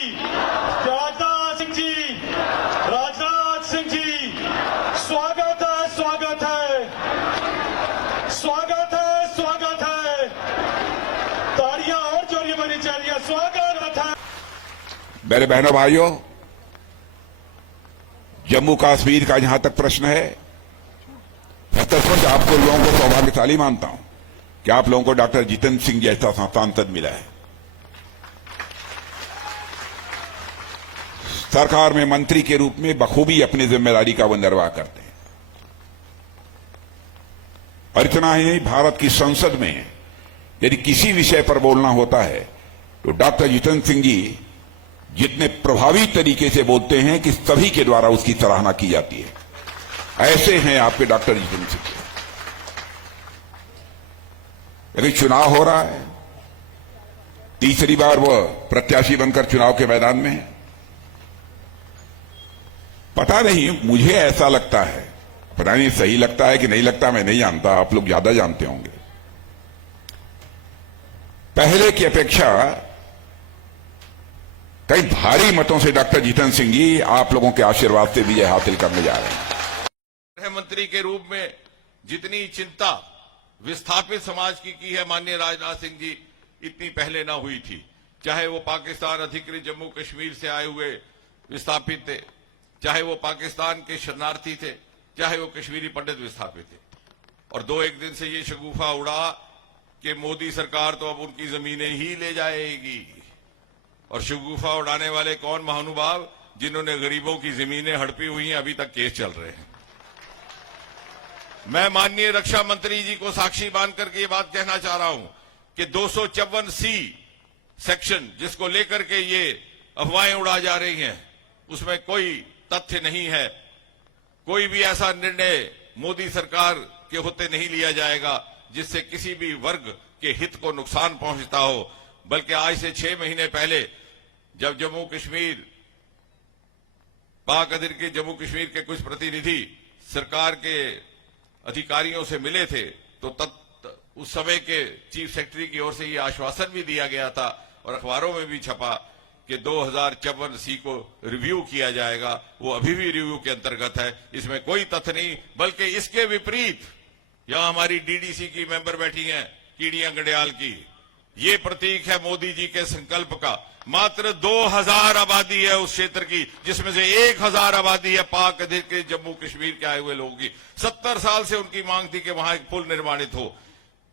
राजनाथ सिंह जी, राजनाथ सिंह जी, स्वागत है, स्वागत है, स्वागत है, स्वागत है। तालियां और जोरिए बनी चाहिए। स्वागत है। मेरे बहनों भाइयों, जम्मू कश्मीर का जहां तक प्रश्न है, मैं सचमुच आपको लोगों को सौभाग्यशाली मानता हूं कि आप लोगों को डॉक्टर जितेंद्र सिंह जैसा सांसद मिला है। सरकार में मंत्री के रूप में बखूबी अपनी जिम्मेदारी का वो निर्वाह करते हैं। और इतना ही नहीं, भारत की संसद में यदि किसी विषय पर बोलना होता है तो डॉक्टर जितेंद्र सिंह जी जितने प्रभावी तरीके से बोलते हैं कि सभी के द्वारा उसकी सराहना की जाती है। ऐसे हैं आपके डॉक्टर जितेंद्र सिंह। यदि चुनाव हो रहा है, तीसरी बार वह प्रत्याशी बनकर चुनाव के मैदान में है। पता नहीं, मुझे ऐसा लगता है, पता नहीं सही लगता है कि नहीं लगता, मैं नहीं जानता, आप लोग ज्यादा जानते होंगे। पहले की अपेक्षा कई भारी मतों से डॉक्टर जितेंद्र सिंह जी आप लोगों के आशीर्वाद से विजय हासिल करने जा रहे हैं। गृह मंत्री के रूप में जितनी चिंता विस्थापित समाज की है माननीय राजनाथ सिंह जी, इतनी पहले ना हुई थी। चाहे वो पाकिस्तान अधिकृत जम्मू कश्मीर से आए हुए विस्थापित थे, चाहे वो पाकिस्तान के शरणार्थी थे, चाहे वो कश्मीरी पंडित विस्थापित थे। और दो एक दिन से ये शगुफा उड़ा कि मोदी सरकार तो अब उनकी जमीनें ही ले जाएगी। और शगुफा उड़ाने वाले कौन महानुभाव? जिन्होंने गरीबों की जमीनें हड़पी हुई हैं, अभी तक केस चल रहे हैं। मैं माननीय रक्षा मंत्री जी को साक्षी मान करके ये बात कहना चाह रहा हूं कि 254C सेक्शन जिसको लेकर के ये अफवाहें उड़ा जा रही हैं, उसमें कोई तथ्य नहीं है। कोई भी ऐसा निर्णय मोदी सरकार के होते नहीं लिया जाएगा जिससे किसी भी वर्ग के हित को नुकसान पहुंचता हो। बल्कि आज से 6 महीने पहले जब जम्मू कश्मीर, पाक अधिकृत जम्मू कश्मीर के कुछ प्रतिनिधि सरकार के अधिकारियों से मिले थे, तो उस समय के चीफ सेक्रेटरी की ओर से यह आश्वासन भी दिया गया था और अखबारों में भी छपा कि 2054C को रिव्यू किया जाएगा। वो अभी भी रिव्यू के अंतर्गत है, इसमें कोई तथ्य नहीं। बल्कि इसके विपरीत यहां हमारी डीडीसी की मेंबर बैठी हैं, कीड़ियां गंडियाल की, ये प्रतीक है मोदी जी के संकल्प का। मात्र 2000 आबादी है उस क्षेत्र की, जिसमें से 1000 आबादी है पाक अधिकृत जम्मू कश्मीर के आए हुए लोगों की। 70 साल से उनकी मांग थी कि वहां एक पुल निर्माणित हो,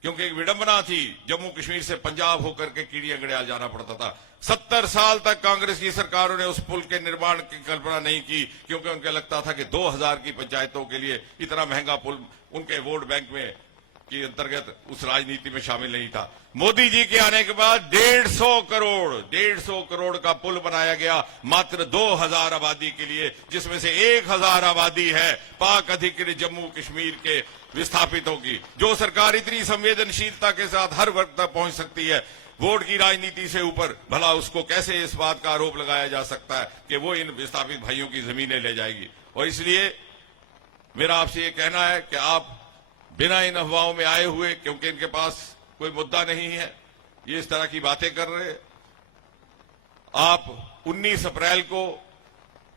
क्योंकि एक विडंबना थी, जम्मू कश्मीर से पंजाब होकर के कीड़ियां गंडियाल जाना पड़ता था। 70 साल तक कांग्रेस की सरकारों ने उस पुल के निर्माण की कल्पना नहीं की, क्योंकि उनको लगता था कि 2000 की पंचायतों के लिए इतना महंगा पुल उनके वोट बैंक में के अंतर्गत उस राजनीति में शामिल नहीं था। मोदी जी के आने के बाद 150 करोड़ का पुल बनाया गया मात्र 2000 आबादी के लिए, जिसमें से 1000 आबादी है पाक अधिकृत जम्मू कश्मीर के विस्थापितों की। जो सरकार इतनी संवेदनशीलता के साथ हर वर्ग तक पहुंच सकती है, वोट की राजनीति से ऊपर, भला उसको कैसे इस बात का आरोप लगाया जा सकता है कि वो इन विस्थापित भाइयों की जमीनें ले जाएगी। और इसलिए मेरा आपसे ये कहना है कि आप बिना इन अफवाहों में आए हुए, क्योंकि इनके पास कोई मुद्दा नहीं है, ये इस तरह की बातें कर रहे हैं। आप 19 अप्रैल को,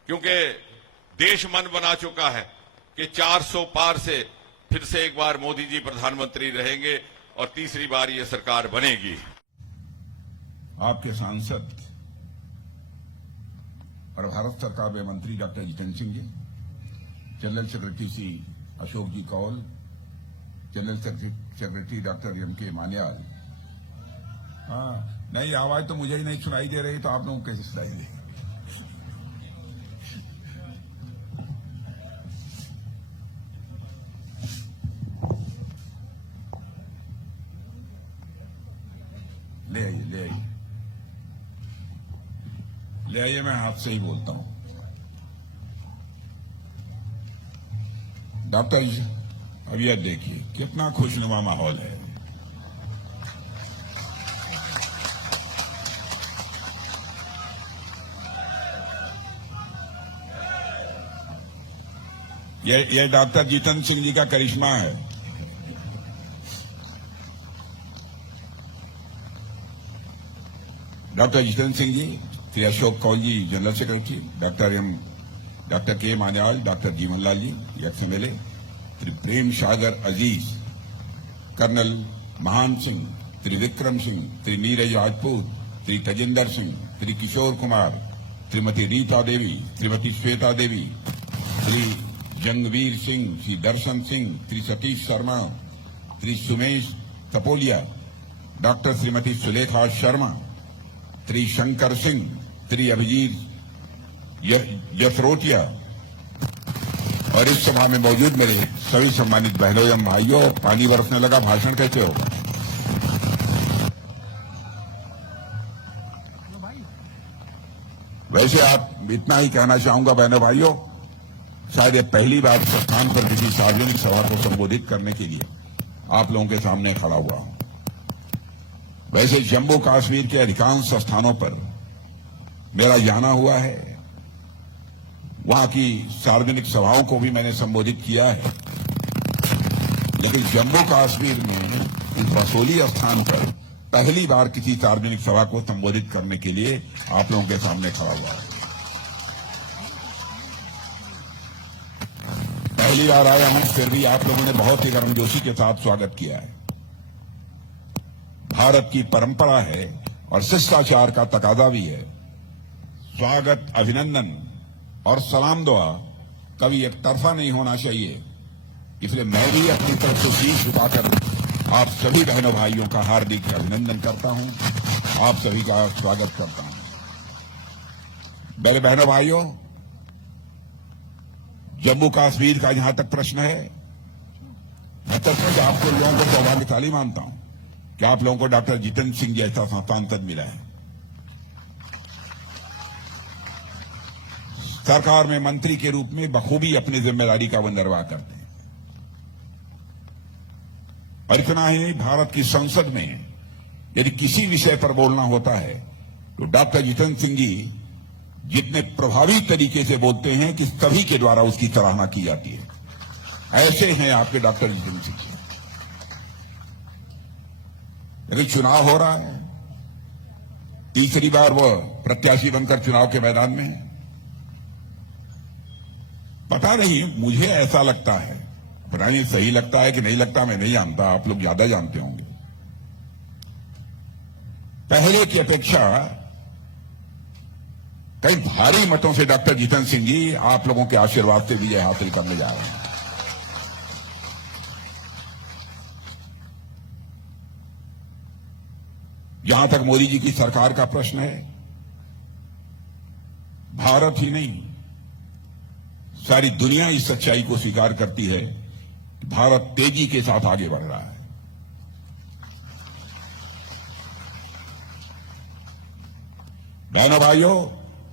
क्योंकि देश मन बना चुका है कि 400 पार से फिर से एक बार मोदी जी प्रधानमंत्री रहेंगे और तीसरी बार ये सरकार बनेगी। आपके सांसद और भारत सरकार में मंत्री doctor Jitendra Singh ji, general secretary Shri Ashok ji Kaul, general secretary doctor M K. Manyal. हाँ, नहीं, आवाज तो मुझे ही नहीं सुनाई दे रही, तो आप लोगों को कैसे सुनाई दे? ले आइए, ले आइए, ले आइए, मैं आपसे ही बोलता हूं। डॉक्टर, अब यह देखिए कितना खुशनुमा माहौल है। यह डॉक्टर जितेंद्र सिंह जी का करिश्मा है। डॉक्टर जितेंद्र सिंह जी श्री अशोक कौल जी, जनरल सेक्रेटरी, डॉक्टर के मान्याल, डॉक्टर जीवनलाल जी, एक्स-एमएलए, श्री प्रेम सागर अजीज, कर्नल महान सिंह, श्री विक्रम सिंह, श्री नीरज राजपूत, श्री तजिंदर सिंह, श्री किशोर कुमार, श्रीमती रीता देवी, श्रीमती श्वेता देवी, श्री जंगवीर सिंह, श्री दर्शन सिंह, श्री सतीश शर्मा, श्री सुमेश तपोलिया, डॉक्टर श्रीमती सुलेखा शर्मा, श्री शंकर सिंह, श्री अभिजीत यशरोटिया और इस सभा में मौजूद मेरे सभी सम्मानित बहनों एवं भाइयों। पानी बरसने लगा, भाषण कैसे होगा? वैसे आप इतना ही कहना चाहूंगा बहनों भाइयों, शायद ये पहली बार स्थान पर किसी सार्वजनिक सभा को संबोधित करने के लिए आप लोगों के सामने खड़ा हुआ हूं। वैसे जम्मू कश्मीर के अधिकांश स्थानों पर मेरा जाना हुआ है, वहां की सार्वजनिक सभाओं को भी मैंने संबोधित किया है, लेकिन जम्मू कश्मीर में इस बसोली स्थान पर पहली बार किसी सार्वजनिक सभा को संबोधित करने के लिए आप लोगों के सामने खड़ा हुआ है। पहली बार आया हूं, फिर भी आप लोगों ने बहुत ही गर्मजोशी के साथ स्वागत किया है। भारत की परंपरा है और शिष्टाचार का तकाजा भी है। स्वागत, अभिनंदन और सलाम दुआ कभी एक तरफा नहीं होना चाहिए। इसलिए मैं भी अपनी तरफ से शीश झुकाकर आप सभी बहनों भाइयों का हार्दिक अभिनंदन करता हूं, आप सभी का स्वागत करता हूं। मेरे बहनों भाइयों, जम्मू कश्मीर का जहां तक प्रश्न है, मैं सचमुच आपको लोगों को सौभाग्यशाली मानता हूं कि आप लोगों को डॉक्टर जितेंद्र सिंह जैसा सांसद मिला है। सरकार में मंत्री के रूप में बखूबी अपनी जिम्मेदारी का वो निर्वाह करते हैं। और इतना ही नहीं, भारत की संसद में यदि किसी विषय पर बोलना होता है तो डॉक्टर जितेंद्र सिंह जी जितने प्रभावी तरीके से बोलते हैं कि सभी के द्वारा उसकी सराहना की जाती है। ऐसे हैं आपके डॉक्टर जितेंद्र सिंह जी। लेकिन चुनाव हो रहा है, तीसरी बार वो प्रत्याशी बनकर चुनाव के मैदान में है। पता नहीं, मुझे ऐसा लगता है, पता नहीं सही लगता है कि नहीं लगता, मैं नहीं जानता, आप लोग ज्यादा जानते होंगे। पहले की अपेक्षा कई भारी मतों से डॉक्टर जितेंद्र सिंह जी आप लोगों के आशीर्वाद से विजय हासिल करने जा रहे हैं। जहां तक मोदी जी की सरकार का प्रश्न है, भारत ही नहीं सारी दुनिया इस सच्चाई को स्वीकार करती है कि भारत तेजी के साथ आगे बढ़ रहा है। बहनों भाइयों,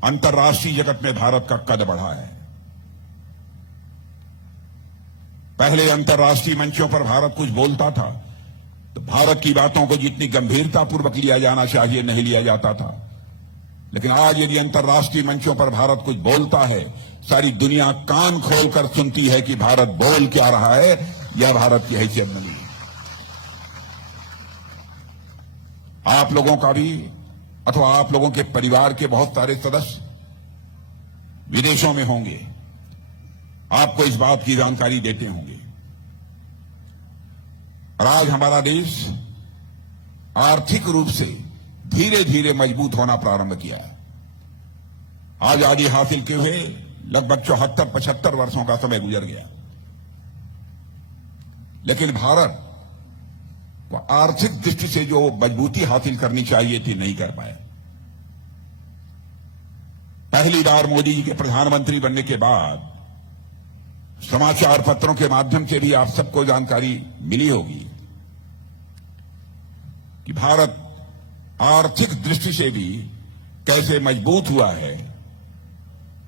अंतर्राष्ट्रीय जगत में भारत का कद बढ़ा है। पहले अंतर्राष्ट्रीय मंचों पर भारत कुछ बोलता था तो भारत की बातों को जितनी गंभीरतापूर्वक लिया जाना चाहिए नहीं लिया जाता था, लेकिन आज यदि अंतर्राष्ट्रीय मंचों पर भारत कुछ बोलता है, सारी दुनिया कान खोलकर सुनती है कि भारत बोल क्या रहा है, यह भारत की हैसियत बनी है। आप लोगों का भी अथवा आप लोगों के परिवार के बहुत सारे सदस्य विदेशों में होंगे, आपको इस बात की जानकारी देते होंगे। और आज हमारा देश आर्थिक रूप से धीरे धीरे मजबूत होना प्रारंभ किया है। आजादी हासिल किए हुए लगभग 74-75 वर्षों का समय गुजर गया, लेकिन भारत को आर्थिक दृष्टि से जो मजबूती हासिल करनी चाहिए थी नहीं कर पाया। पहली बार मोदी जी के प्रधानमंत्री बनने के बाद समाचार पत्रों के माध्यम से भी आप सबको जानकारी मिली होगी कि भारत आर्थिक दृष्टि से भी कैसे मजबूत हुआ है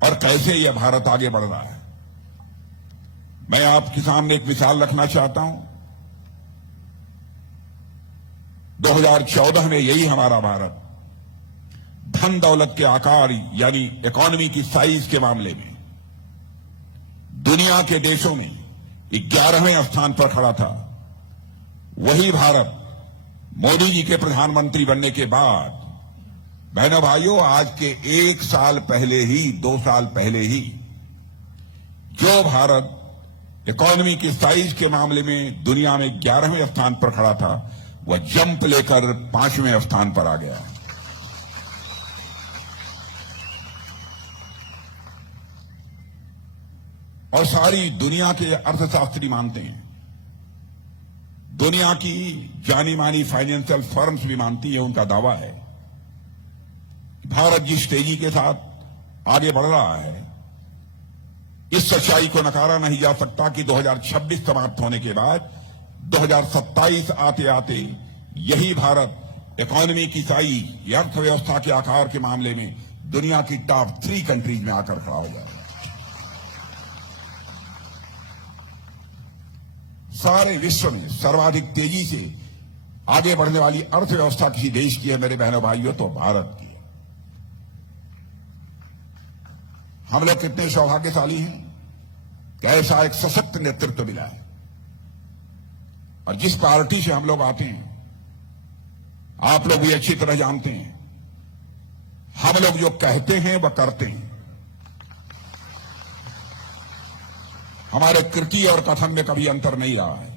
और कैसे यह भारत आगे बढ़ रहा है। मैं आपके सामने एक मिसाल रखना चाहता हूं। 2014 में यही हमारा भारत धन दौलत के आकार यानी इकोनॉमी की साइज के मामले में दुनिया के देशों में 11वें स्थान पर खड़ा था। वही भारत मोदी जी के प्रधानमंत्री बनने के बाद बहनों भाइयों, आज के 1 साल पहले ही, 2 साल पहले ही जो भारत इकोनॉमी की साइज के मामले में दुनिया में 11वें स्थान पर खड़ा था, वह जंप लेकर 5वें स्थान पर आ गया। और सारी दुनिया के अर्थशास्त्री मानते हैं, दुनिया की जानी मानी फाइनेंशियल फर्म्स भी मानती है, उनका दावा है भारत जिस तेजी के साथ आगे बढ़ रहा है, इस सच्चाई को नकारा नहीं जा सकता कि 2026 समाप्त होने के बाद 2027 आते आते यही भारत इकोनॉमी की साइज, अर्थव्यवस्था के आकार के मामले में दुनिया की टॉप 3 कंट्रीज में आकर खड़ा होगा। सारे विश्व में सर्वाधिक तेजी से आगे बढ़ने वाली अर्थव्यवस्था किसी देश की है मेरे बहनों भाइयों, तो भारत की है। हम लोग कितने सौभाग्यशाली हैं कि ऐसा एक सशक्त नेतृत्व मिला है। और जिस पार्टी से हम लोग आते हैं, आप लोग भी अच्छी तरह जानते हैं, हम लोग जो कहते हैं वह करते हैं। हमारे कृति और कथन में कभी अंतर नहीं रहा है।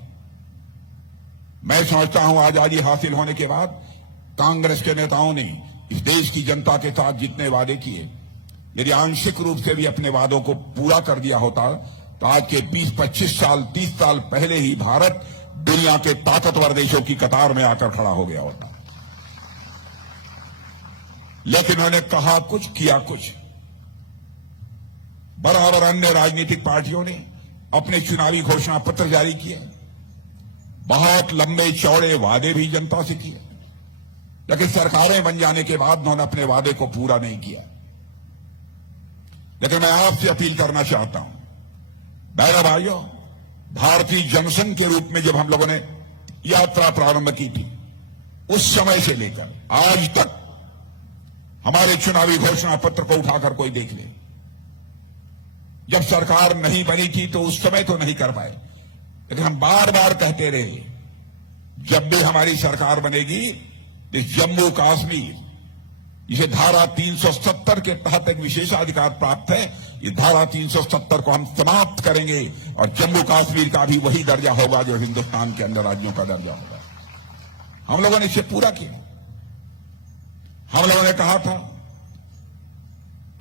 मैं समझता हूं आजादी हासिल होने के बाद कांग्रेस के नेताओं ने इस देश की जनता के साथ जितने वादे किए, यदि आंशिक रूप से भी अपने वादों को पूरा कर दिया होता तो आज के 20-25 साल 30 साल पहले ही भारत दुनिया के ताकतवर देशों की कतार में आकर खड़ा हो गया होता। लेकिन उन्होंने कहा कुछ, किया कुछ। बराबर अन्य राजनीतिक पार्टियों ने अपने चुनावी घोषणा पत्र जारी किए, बहुत लंबे चौड़े वादे भी जनता से किए, लेकिन सरकारें बन जाने के बाद उन्होंने अपने वादे को पूरा नहीं किया। लेकिन मैं आपसे अपील करना चाहता हूं, बहनों भाइयों, भारतीय जनसंघ के रूप में जब हम लोगों ने यात्रा प्रारंभ की थी, उस समय से लेकर आज तक हमारे चुनावी घोषणा पत्र को उठाकर कोई देख ले। जब सरकार नहीं बनी थी तो उस समय तो नहीं कर पाए, लेकिन हम बार बार कहते रहे, जब भी हमारी सरकार बनेगी, इस जम्मू कश्मीर, जिसे धारा 370 के तहत एक विशेषाधिकार प्राप्त है, इस धारा 370 को हम समाप्त करेंगे और जम्मू कश्मीर का भी वही दर्जा होगा जो हिंदुस्तान के अन्य राज्यों का दर्जा होगा। हम लोगों ने इसे पूरा किया। हम लोगों ने कहा था,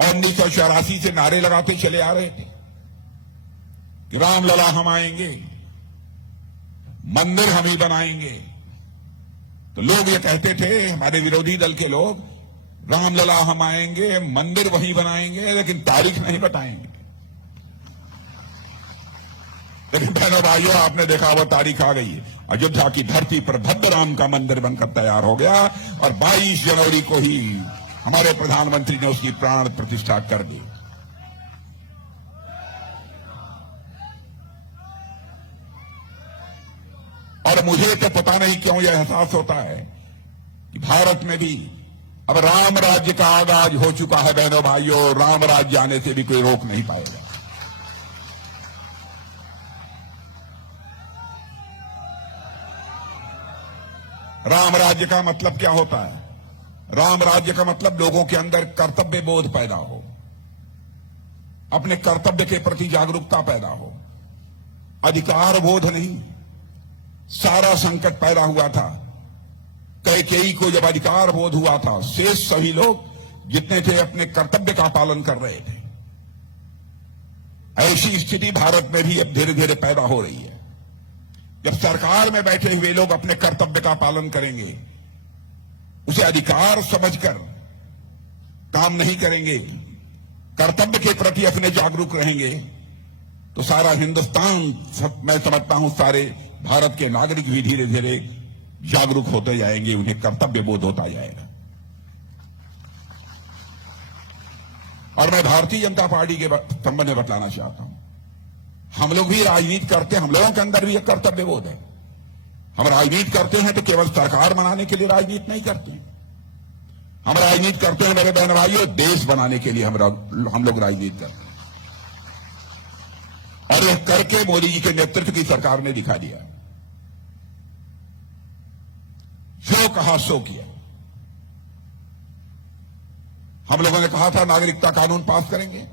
1984 से नारे लगाते चले आ रहे थे कि रामलला हम आएंगे, मंदिर हम ही बनाएंगे। तो लोग ये कहते थे, हमारे विरोधी दल के लोग, रामलला हम आएंगे, मंदिर वहीं बनाएंगे, लेकिन तारीख नहीं बताएंगे। लेकिन बहनों भाइयों, आपने देखा वो तारीख आ गई। अयोध्या की धरती पर भव्य राम का मंदिर बनकर तैयार हो गया और 22 जनवरी को ही हमारे प्रधानमंत्री ने उसकी प्राण प्रतिष्ठा कर दी। और मुझे तो पता नहीं क्यों यह एहसास होता है कि भारत में भी अब राम राज्य का आगाज हो चुका है। बहनों भाइयों, राम राज्य आने से भी कोई रोक नहीं पाएगा। राम राज्य का मतलब क्या होता है? राम राज्य का मतलब लोगों के अंदर कर्तव्य बोध पैदा हो, अपने कर्तव्य के प्रति जागरूकता पैदा हो, अधिकार बोध नहीं। सारा संकट पैदा हुआ था कैकेयी को जब अधिकार बोध हुआ था, शेष सभी लोग जितने थे अपने कर्तव्य का पालन कर रहे थे। ऐसी स्थिति भारत में भी अब धीरे धीरे पैदा हो रही है। जब सरकार में बैठे हुए लोग अपने कर्तव्य का पालन करेंगे, उसे अधिकार समझकर काम नहीं करेंगे, कर्तव्य के प्रति अपने जागरूक रहेंगे, तो सारा हिंदुस्तान, मैं समझता हूं सारे भारत के नागरिक भी धीरे धीरे जागरूक होते जाएंगे, उन्हें कर्तव्य बोध होता जाएगा। और मैं भारतीय जनता पार्टी के संबंध में बतलाना चाहता हूं, हम लोग भी राजनीति करते हैं, हम लोगों के अंदर भी एक कर्तव्य बोध है। हम राजनीति करते हैं तो केवल सरकार बनाने के लिए राजनीति नहीं करते हैं। हम राजनीति करते हैं मेरे बहन भाइयों, देश बनाने के लिए हम लोग राजनीति करते हैं। और यह करके मोदी जी के नेतृत्व की सरकार ने दिखा दिया, जो कहा सो किया। हम लोगों ने कहा था नागरिकता कानून पास करेंगे,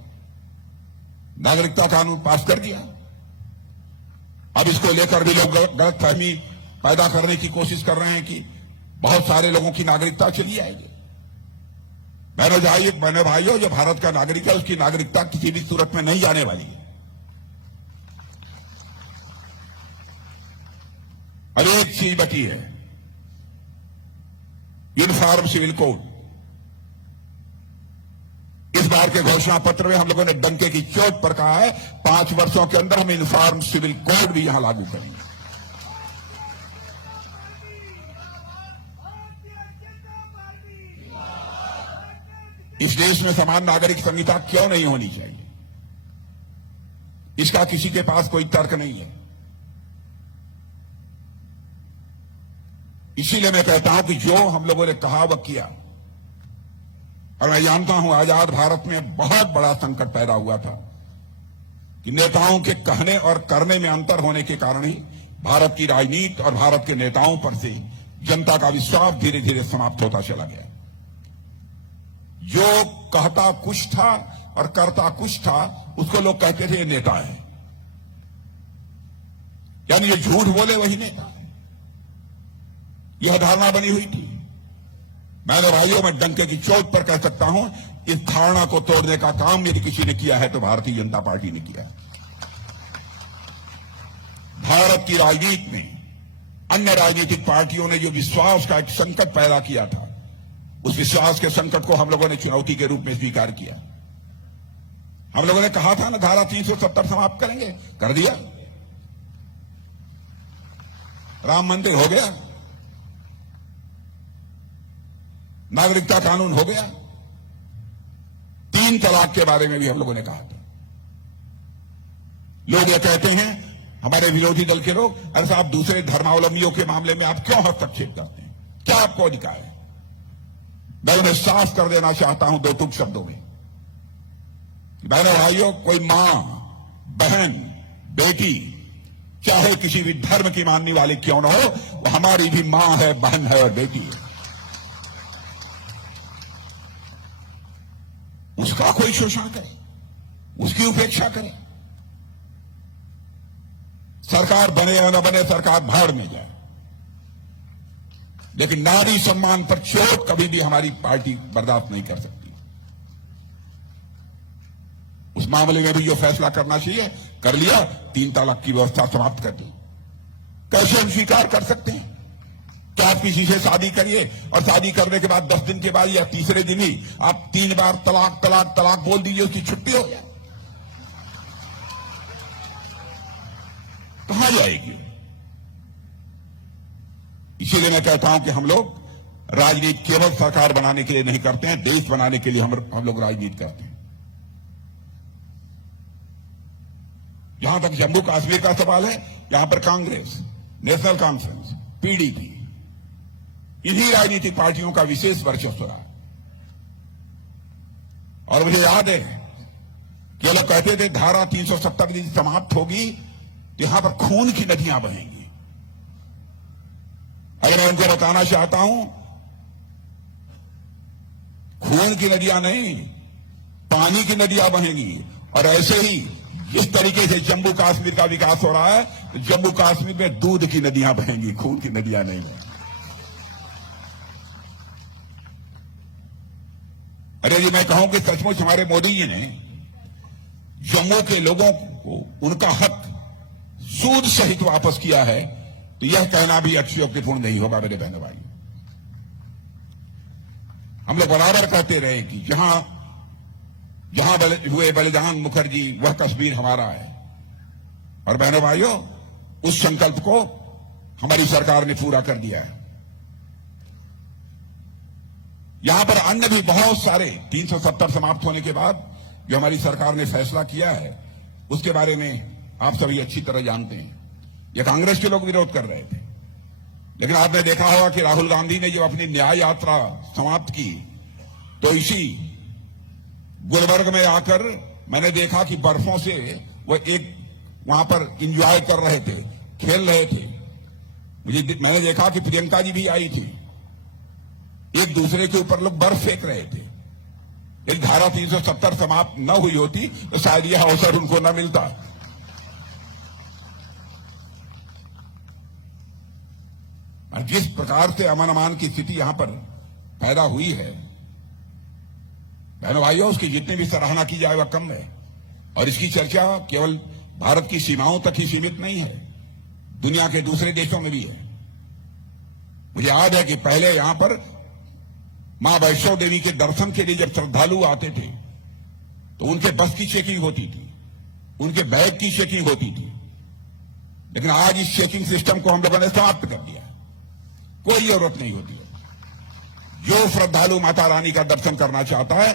नागरिकता कानून पास कर दिया। अब इसको लेकर भी लोग गलतफहमी पैदा करने की कोशिश कर रहे हैं कि बहुत सारे लोगों की नागरिकता चली जाएगी। बहनों भाइयों, जो भारत का नागरिक है उसकी नागरिकता किसी भी सूरत में नहीं जाने वाली है। और एक चीज बची है, यूनिफॉर्म सिविल कोड। इस बार के घोषणा पत्र में हम लोगों ने डंके की चोट पर कहा है 5 वर्षों के अंदर हम यूनिफॉर्म सिविल कोड भी यहां लागू करेंगे। इस देश में समान नागरिक संहिता क्यों नहीं होनी चाहिए, इसका किसी के पास कोई तर्क नहीं है। इसीलिए मैं कहता हूं कि जो हम लोगों ने कहा वह किया। और मैं जानता हूं आजाद भारत में बहुत बड़ा संकट पैदा हुआ था कि नेताओं के कहने और करने में अंतर होने के कारण ही भारत की राजनीति और भारत के नेताओं पर से जनता का विश्वास धीरे धीरे समाप्त होता चला गया। जो कहता कुछ था और करता कुछ था उसको लोग कहते थे ये नेता है, यानी ये झूठ बोले वही नेता है। यह धारणा बनी हुई थी। मैंने भाइयों में डंके की चोट पर कह सकता हूं, इस धारणा को तोड़ने का काम यदि किसी ने किया है तो भारतीय जनता पार्टी ने किया। भारत की राजनीति में अन्य राजनीतिक पार्टियों ने जो विश्वास का एक संकट पैदा किया था, उस विश्वास के संकट को हम लोगों ने चुनौती के रूप में स्वीकार किया। हम लोगों ने कहा था ना धारा 370 समाप्त करेंगे, कर दिया। राम मंदिर हो गया, नागरिकता कानून हो गया, 3 तलाक के बारे में भी हम लोगों ने कहा था। लोग ये कहते हैं, हमारे विरोधी दल के लोग, अरे साहब दूसरे धर्मावलंबियों के मामले में आप क्यों हस्तक्षेप करते हैं, क्या आपको अधिकार है? मैं उन्हें साफ कर देना चाहता हूं 2 टूक शब्दों में। बहनों भाइयों, कोई मां, बहन, बेटी चाहे किसी भी धर्म की मानने वाली क्यों न हो, वो हमारी भी मां है, बहन है और बेटी है। उसका कोई शोषण करे, उसकी उपेक्षा करे, सरकार बने या न बने, सरकार भाड़ में जाए, लेकिन नारी सम्मान पर चोट कभी भी हमारी पार्टी बर्दाश्त नहीं कर सकती। उस मामले में भी जो फैसला करना चाहिए कर लिया, 3 तलाक की व्यवस्था समाप्त कर दी। कैसे हम स्वीकार कर सकते हैं? क्या आप किसी से शादी करिए और शादी करने के बाद 10 दिन के बाद या तीसरे दिन ही आप 3 बार तलाक तलाक तलाक बोल दीजिए, उसकी छुट्टी हो जाए? कहां जाएगी? इसीलिए मैं कहता हूं कि हम लोग राजनीति केवल सरकार बनाने के लिए नहीं करते हैं, देश बनाने के लिए हम लोग राजनीति करते हैं। जहां तक जम्मू कश्मीर का सवाल है, यहां पर कांग्रेस, नेशनल कॉन्फ्रेंस, पीडीपी, इन्हीं राजनीतिक पार्टियों का विशेष वर्चस्व रहा। और मुझे याद है कि लोग कहते थे धारा 370 यदि समाप्त होगी तो यहां पर खून की नदियां बहेंगी। अगर मैं उनको बताना चाहता हूं, खून की नदियां नहीं, पानी की नदियां बहेंगी। और ऐसे ही जिस तरीके से जम्मू कश्मीर का विकास हो रहा है, तो जम्मू कश्मीर में दूध की नदियां बहेंगी, खून की नदियां नहीं है। अरे जी, मैं कहूं कि सचमुच हमारे मोदी जी ने जम्मू के लोगों को उनका हक सूद सहित वापस किया है, तो यह कहना भी अतिशयोक्तिपूर्ण नहीं होगा। मेरे बहनों भाई, हम लोग बराबर कहते रहे कि जहां हुए बलिदान मुखर्जी, वह कश्मीर हमारा है। और बहनों भाइयों, उस संकल्प को हमारी सरकार ने पूरा कर दिया है। यहां पर अन्य भी बहुत सारे 370 समाप्त होने के बाद जो हमारी सरकार ने फैसला किया है, उसके बारे में आप सभी अच्छी तरह जानते हैं। ये कांग्रेस के लोग विरोध कर रहे थे, लेकिन आपने देखा होगा कि राहुल गांधी ने जब अपनी न्याय यात्रा समाप्त की, तो इसी गुलबर्ग में आकर मैंने देखा कि बर्फों से वो एक वहां पर एंजॉय कर रहे थे, खेल रहे थे। मैंने देखा कि प्रियंका जी भी आई थी, एक दूसरे के ऊपर लोग बर्फ फेंक रहे थे। यदि धारा 370 समाप्त न हुई होती तो शायद यह अवसर उनको न मिलता। और जिस प्रकार से अमन अमान की स्थिति यहां पर पैदा हुई है, बहनों भाइयों, उसकी जितनी भी सराहना की जाए वह कम है। और इसकी चर्चा केवल भारत की सीमाओं तक ही सीमित नहीं है, दुनिया के दूसरे देशों में भी है। मुझे याद है कि पहले यहां पर मां वैष्णो देवी के दर्शन के लिए जब श्रद्धालु आते थे तो उनके बस की चेकिंग होती थी, उनके बैग की चेकिंग होती थी। लेकिन आज इस चेकिंग सिस्टम को हम लोगों ने समाप्त कर दिया, कोई जरूरत नहीं होती है। जो श्रद्धालु माता रानी का दर्शन करना चाहता है,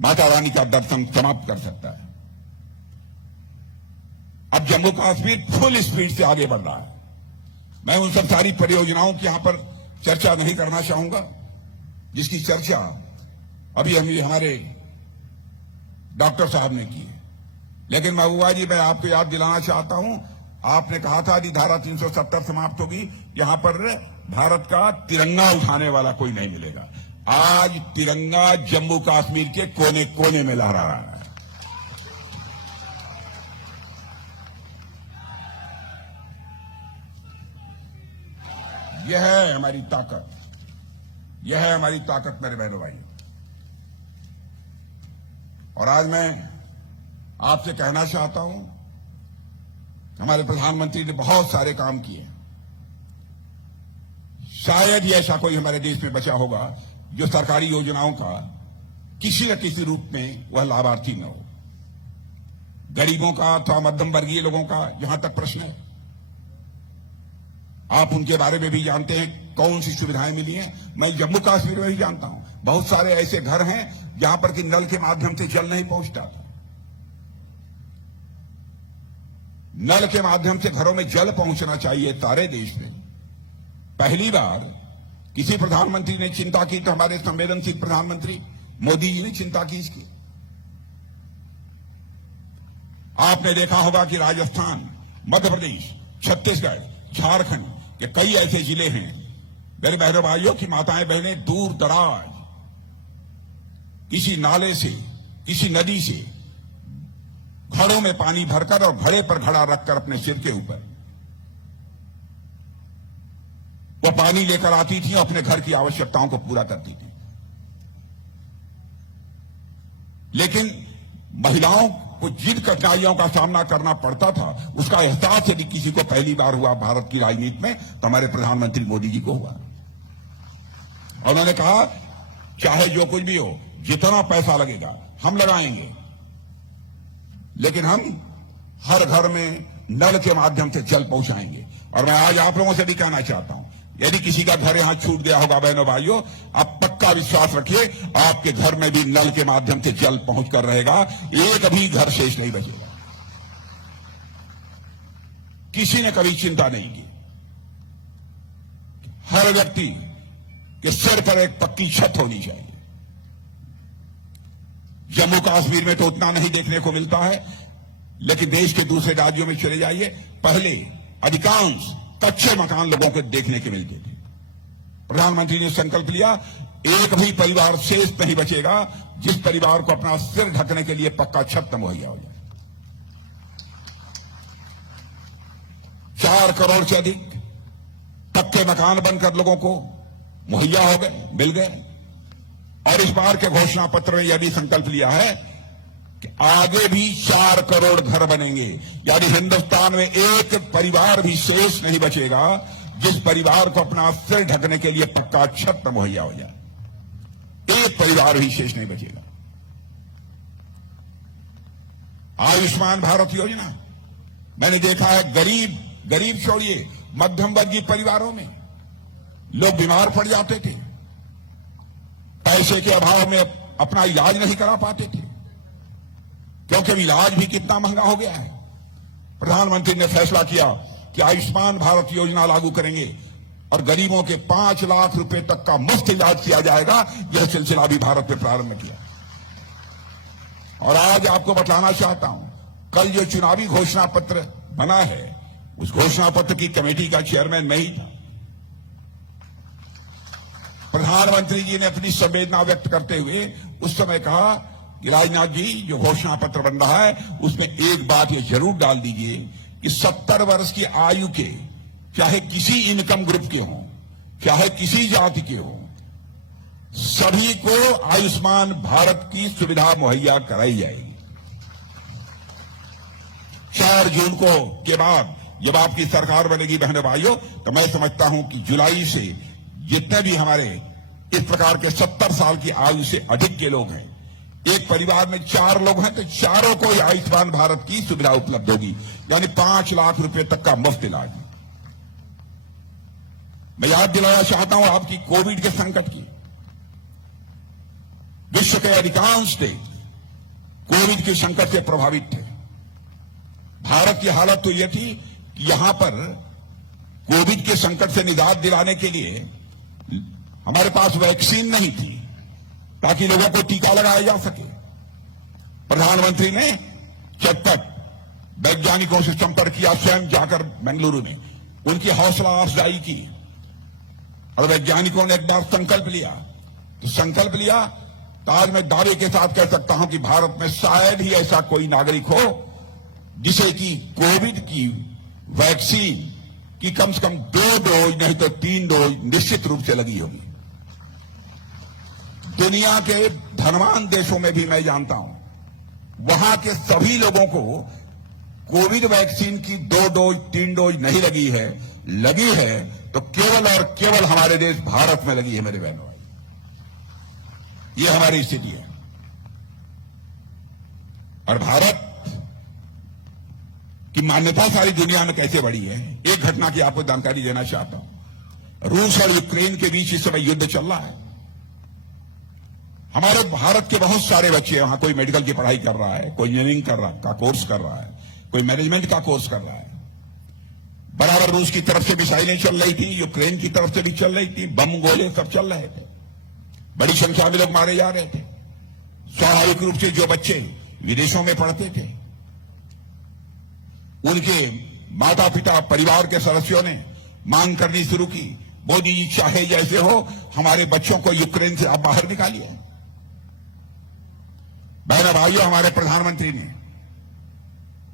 माता रानी का दर्शन समाप्त कर सकता है। अब जम्मू कश्मीर फुल स्पीड से आगे बढ़ रहा है। मैं उन सब सारी परियोजनाओं की यहां पर चर्चा नहीं करना चाहूंगा जिसकी चर्चा अभी हमारे डॉक्टर साहब ने की है। लेकिन महबूबा जी, मैं आपको याद दिलाना चाहता हूं, आपने कहा था कि धारा 370 समाप्त होगी, यहां पर भारत का तिरंगा उठाने वाला कोई नहीं मिलेगा। आज तिरंगा जम्मू कश्मीर के कोने कोने में लहरा रहा है। यह है हमारी ताकत, यह है हमारी ताकत मेरे बहनों भाई। और आज मैं आपसे कहना चाहता हूं, हमारे प्रधानमंत्री ने बहुत सारे काम किए। शायद ही ऐसा कोई हमारे देश में बचा होगा जो सरकारी योजनाओं का किसी न किसी रूप में वह लाभार्थी न हो। गरीबों का अथवा मध्यम वर्गीय लोगों का जहां तक प्रश्न है, आप उनके बारे में भी जानते हैं कौन सी सुविधाएं मिली हैं। मैं जम्मू कश्मीर में भी जानता हूं, बहुत सारे ऐसे घर हैं जहां पर कि नल के माध्यम से जल नहीं पहुंचता था। नल के माध्यम से घरों में जल पहुंचना चाहिए सारे देश में। पहली बार किसी प्रधानमंत्री ने चिंता की तो हमारे संवेदनशील प्रधानमंत्री मोदी जी ने चिंता की इसकी। आपने देखा होगा कि राजस्थान, मध्य प्रदेश, छत्तीसगढ़, झारखंड के कई ऐसे जिले हैं मेरे बहनों भाइयों की माताएं बहनें दूर दराज किसी नाले से, किसी नदी से घड़ों में पानी भरकर और घड़े पर घड़ा रखकर अपने सिर के ऊपर वो पानी लेकर आती थी और अपने घर की आवश्यकताओं को पूरा करती थी। लेकिन महिलाओं को जिन कठिनाइयों का सामना करना पड़ता था उसका एहसास यदि किसी को पहली बार हुआ भारत की राजनीति में तो हमारे प्रधानमंत्री मोदी जी को हुआ। और उन्होंने कहा चाहे जो कुछ भी हो, जितना पैसा लगेगा हम लगाएंगे, लेकिन हम हर घर में नल के माध्यम से जल पहुंचाएंगे। और मैं आज आप लोगों से भी कहना चाहता हूं, यदि किसी का घर यहां छूट गया होगा बहनों भाइयों, आप पक्का विश्वास रखिए आपके घर में भी नल के माध्यम से जल पहुंचकर रहेगा, एक भी घर शेष नहीं बचेगा। किसी ने कभी चिंता नहीं की। हर व्यक्ति के सिर पर एक पक्की छत होनी चाहिए। जम्मू कश्मीर में तो उतना नहीं देखने को मिलता है, लेकिन देश के दूसरे राज्यों में चले जाइए, पहले अधिकांश कच्चे मकान लोगों को देखने के मिलते थे। प्रधानमंत्री ने संकल्प लिया एक भी परिवार शेष नहीं बचेगा जिस परिवार को अपना सिर ढकने के लिए पक्का छत मुहैया हो जाए। 4 करोड़ से अधिक पक्के मकान बनकर लोगों को मुहैया हो गए, मिल गए। और इस बार के घोषणा पत्र में यह भी संकल्प लिया है कि आगे भी 4 करोड़ घर बनेंगे, यानी हिंदुस्तान में एक परिवार भी शेष नहीं बचेगा जिस परिवार को अपना सिर ढकने के लिए पक्का छत मुहैया हो जाए। एक परिवार भी शेष नहीं बचेगा। आयुष्मान भारत योजना मैंने देखा है, गरीब छोड़िए, मध्यम वर्गीय परिवारों में लोग बीमार पड़ जाते थे, पैसे के अभाव में अपना इलाज नहीं करा पाते थे, क्योंकि इलाज भी कितना महंगा हो गया है। प्रधानमंत्री ने फैसला किया कि आयुष्मान भारत योजना लागू करेंगे और गरीबों के 5 लाख रुपए तक का मुफ्त इलाज किया जाएगा। यह सिलसिला भी भारत में प्रारंभ किया। और आज आपको बताना चाहता हूं, कल जो चुनावी घोषणा पत्र बना है उस घोषणा पत्र की कमेटी का चेयरमैन मैं ही था। प्रधानमंत्री जी ने अपनी संवेदना व्यक्त करते हुए उस समय कहा कि राजनाथ जी जो घोषणा पत्र बन रहा है उसमें एक बात ये जरूर डाल दीजिए कि 70 वर्ष की आयु के, चाहे किसी इनकम ग्रुप के हों, चाहे किसी जाति के हों, सभी को आयुष्मान भारत की सुविधा मुहैया कराई जाएगी। 4 जून को के बाद जब आपकी सरकार बनेगी बहनों भाइयों, तो मैं समझता हूं कि जुलाई से जितने भी हमारे इस प्रकार के 70 साल की आयु से अधिक के लोग हैं, एक परिवार में 4 लोग हैं तो चारों को आयुष्मान भारत की सुविधा उपलब्ध होगी, यानी 5 लाख रुपए तक का मुफ्त इलाज। मैं याद दिलाना चाहता हूं आपकी कोविड के संकट की। विश्व के अधिकांश देश कोविड के संकट से प्रभावित थे। भारत की हालत तो यह थी कि यहां पर कोविड के संकट से निजात दिलाने के लिए हमारे पास वैक्सीन नहीं थी ताकि लोगों को टीका लगाया जा सके। प्रधानमंत्री ने चटपट वैज्ञानिकों से संपर्क किया, स्वयं जाकर बेंगलुरु में उनकी हौसला अफजाई की और वैज्ञानिकों ने एक बार संकल्प लिया। तो संकल्प लिया तो आज मैं दावे के साथ कह सकता हूं कि भारत में शायद ही ऐसा कोई नागरिक हो जिसे कि कोविड की वैक्सीन की कम से कम 2 डोज नहीं तो 3 डोज निश्चित रूप से लगी होगी। दुनिया के धनवान देशों में भी मैं जानता हूं, वहां के सभी लोगों को कोविड वैक्सीन की 2 डोज 3 डोज नहीं लगी है, लगी है तो केवल और केवल हमारे देश भारत में लगी है। मेरे बहनों, ये हमारी स्थिति है। और भारत की मान्यता सारी दुनिया में कैसे बढ़ी है, एक घटना की आपको जानकारी देना चाहता हूं। रूस और यूक्रेन के बीच इस समय युद्ध चल रहा है। हमारे भारत के बहुत सारे बच्चे वहां, कोई मेडिकल की पढ़ाई कर रहा है, कोई इंजीनियरिंग का कोर्स कर रहा है, कोई मैनेजमेंट का कोर्स कर रहा है। बराबर रूस की तरफ से मिसाइलें चल रही थी, यूक्रेन की तरफ से भी चल रही थी, बम गोले सब चल रहे थे, बड़ी संख्या में लोग मारे जा रहे थे। स्वाभाविक रूप से जो बच्चे विदेशों में पढ़ते थे, उनके माता पिता परिवार के सदस्यों ने मांग करनी शुरू की, मोदी जी चाहे जैसे हो हमारे बच्चों को यूक्रेन से आप बाहर निकालिए। बहनों भाइयों, हमारे प्रधानमंत्री ने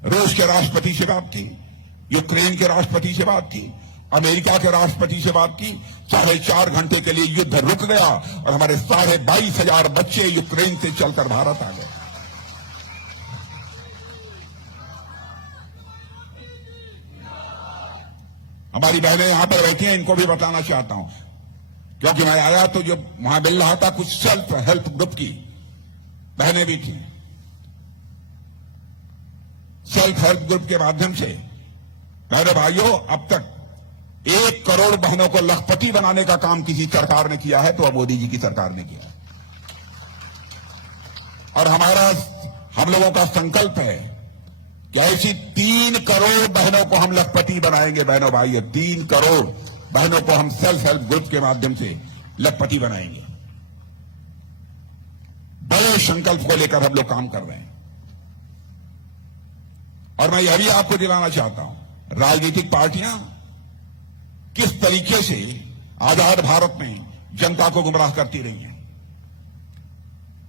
रूस के राष्ट्रपति से बात की, यूक्रेन के राष्ट्रपति से बात की, अमेरिका के राष्ट्रपति से बात की। 4.5 घंटे के लिए युद्ध रुक गया और हमारे 22,500 बच्चे यूक्रेन से चलकर भारत आ गए। हमारी बहनें यहां पर बैठी हैं, इनको भी बताना चाहता हूं, क्योंकि मैं आया तो जब वहां मिल रहा था कुछ सेल्फ हेल्प ग्रुप की बहनें भी थी। सेल्फ हेल्प ग्रुप के माध्यम से मेरे भाइयों, अब तक 1 करोड़ बहनों को लखपति बनाने का काम किसी सरकार ने किया है तो अब मोदी जी की सरकार ने किया है। और हम लोगों का संकल्प है कि ऐसी 3 करोड़ बहनों को हम लखपति बनाएंगे। बहनों भाइयों, 3 करोड़ बहनों को हम सेल्फ हेल्प ग्रुप के माध्यम से लखपति बनाएंगे। बड़े संकल्प को लेकर हम लोग काम कर रहे हैं। और मैं यह भी आपको दिलाना चाहता हूं, राजनीतिक पार्टियां किस तरीके से आजाद भारत में जनता को गुमराह करती रही हैं।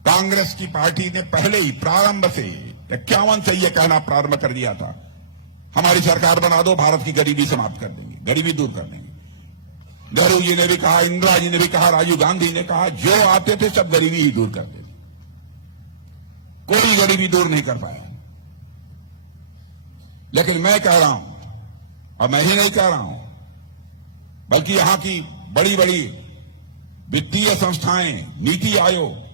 कांग्रेस की पार्टी ने पहले ही प्रारंभ से 51 से यह कहना प्रारंभ कर दिया था, हमारी सरकार बना दो, भारत की गरीबी समाप्त कर देंगे, गरीबी दूर कर देंगे। नेहरू जी ने भी कहा, इंदिरा जी ने भी कहा, राजीव गांधी ने कहा, जो आते थे सब गरीबी ही दूर कर देते। कोई गरीबी दूर नहीं कर पाया। लेकिन मैं कह रहा हूं, और मैं ही नहीं कह रहा हूं, बल्कि यहां की बड़ी बड़ी वित्तीय संस्थाएं, नीति आयोग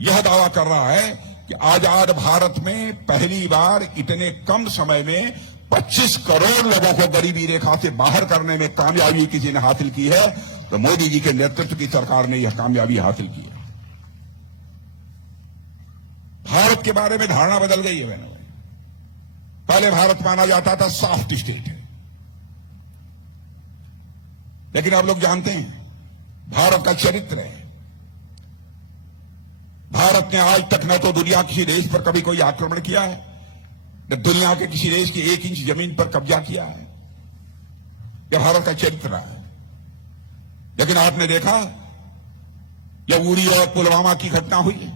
यह दावा कर रहा है कि आजाद भारत में पहली बार इतने कम समय में 25 करोड़ लोगों को गरीबी रेखा से बाहर करने में कामयाबी किसी ने हासिल की है, तो मोदी जी के नेतृत्व की सरकार ने यह कामयाबी हासिल की है। भारत के बारे में धारणा बदल गई है। मैंने पहले भारत माना जाता था सॉफ्ट स्टेट है, लेकिन आप लोग जानते हैं भारत का चरित्र है। भारत ने आज तक न तो दुनिया किसी देश पर कभी कोई आक्रमण किया है, न दुनिया के किसी देश की 1 इंच जमीन पर कब्जा किया है। यह भारत का चरित्र रहा है। लेकिन आपने देखा जब उरी और पुलवामा की घटना हुई,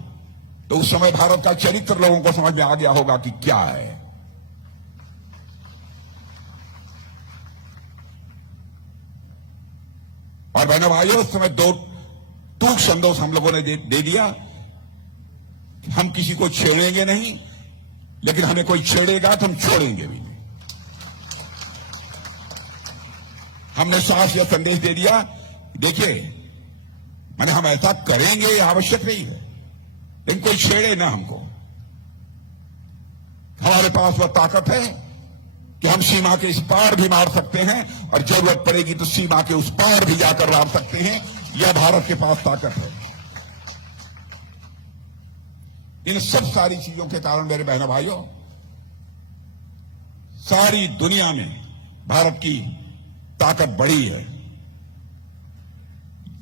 तो उस समय भारत का चरित्र लोगों को समझ में आ गया होगा कि क्या है। और बहनों भाइयों, उस समय दो टूक संदेश हम लोगों ने दे दिया। हम किसी को छेड़ेंगे नहीं, लेकिन हमें कोई छेड़ेगा तो हम छोड़ेंगे भी नहीं। हमने साफ यह संदेश दे दिया, देखिए मैंने हम ऐसा करेंगे ये आवश्यक नहीं है, लेकिन कोई छेड़े ना हमको। हमारे पास वह ताकत है कि हम सीमा के इस पार भी मार सकते हैं और जरूरत पड़ेगी तो सीमा के उस पार भी जाकर मार सकते हैं। यह भारत के पास ताकत है। इन सब सारी चीजों के कारण मेरे बहनों भाइयों, सारी दुनिया में भारत की ताकत बढ़ी है।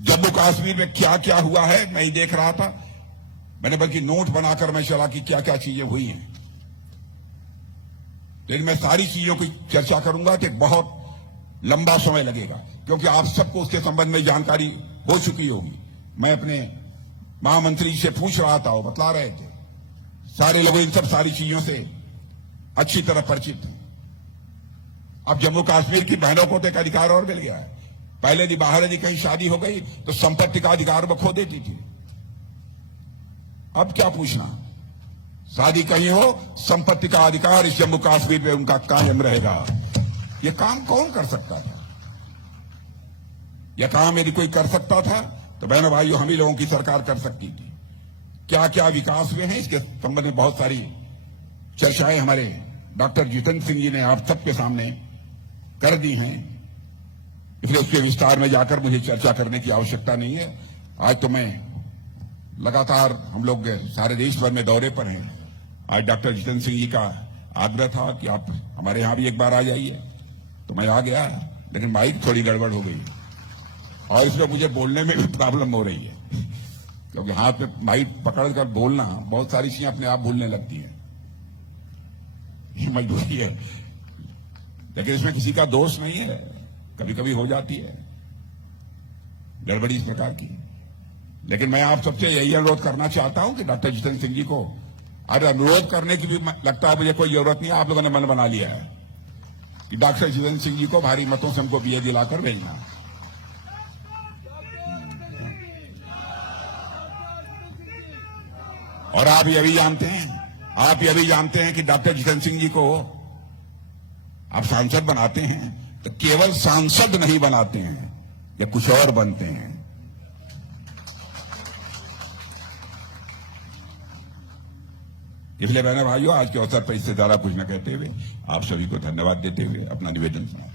जम्मू कश्मीर में क्या क्या हुआ है मैं ही देख रहा था। मैंने बल्कि नोट बनाकर मैं चला कि क्या क्या चीजें हुई हैं, लेकिन मैं सारी चीजों की चर्चा करूंगा कि बहुत लंबा समय लगेगा, क्योंकि आप सबको उसके संबंध में जानकारी हो चुकी होगी। मैं अपने महामंत्री से पूछ रहा था, वो बतला रहे थे। सारे लोग इन सब सारी चीजों से अच्छी तरह परिचित हैं। अब जम्मू कश्मीर की बहनों को तो एक अधिकार और मिल गया है। पहले यदि बाहर यदि कहीं शादी हो गई तो संपत्ति का अधिकार वो खो देती थी। अब क्या पूछना, शादी कहीं हो, संपत्ति का अधिकार इस जम्मू कश्मीर में उनका कायम रहेगा। यह काम कौन कर सकता था? यह काम यदि कोई कर सकता था तो बहनों भाइयों हम ही लोगों की सरकार कर सकती थी। क्या क्या विकास हुए हैं इसके संबंध में बहुत सारी चर्चाएं हमारे डॉक्टर जितेंद्र सिंह जी ने आप सबके सामने कर दी हैं, इसलिए उसके विस्तार में जाकर मुझे चर्चा करने की आवश्यकता नहीं है। आज तो मैं लगातार, हम लोग सारे देश भर में दौरे पर हैं। आज डॉक्टर जितेंद्र सिंह जी का आग्रह था कि आप हमारे यहां भी एक बार आ जाइए, तो मैं आ गया, लेकिन माइक थोड़ी गड़बड़ हो गई और इसमें मुझे बोलने में भी प्रॉब्लम हो रही है, क्योंकि हाथ में माइक पकड़कर बोलना बहुत सारी चीजें अपने आप भूलने लगती हैं। ये मजबूरी है, लेकिन इसमें किसी का दोष नहीं है, कभी कभी हो जाती है गड़बड़ी इस प्रकार की। लेकिन मैं आप सबसे यही अनुरोध करना चाहता हूं कि डॉक्टर जितेंद्र सिंह जी को, अरे अनुरोध करने की भी लगता है मुझे कोई जरूरत नहीं है, आप लोगों ने मन बना लिया है कि डॉक्टर जितेंद्र सिंह जी को भारी मतों से हमको बीए दिलाकर भेजना। और आप ये भी जानते हैं कि डॉक्टर जितेंद्र सिंह जी को आप सांसद बनाते हैं तो केवल सांसद नहीं बनाते हैं, या कुछ और बनते हैं। इसलिए बहनों भाइयों, आज के अवसर पर इससे ज्यादा कुछ न कहते हुए आप सभी को धन्यवाद देते हुए अपना निवेदन सुना।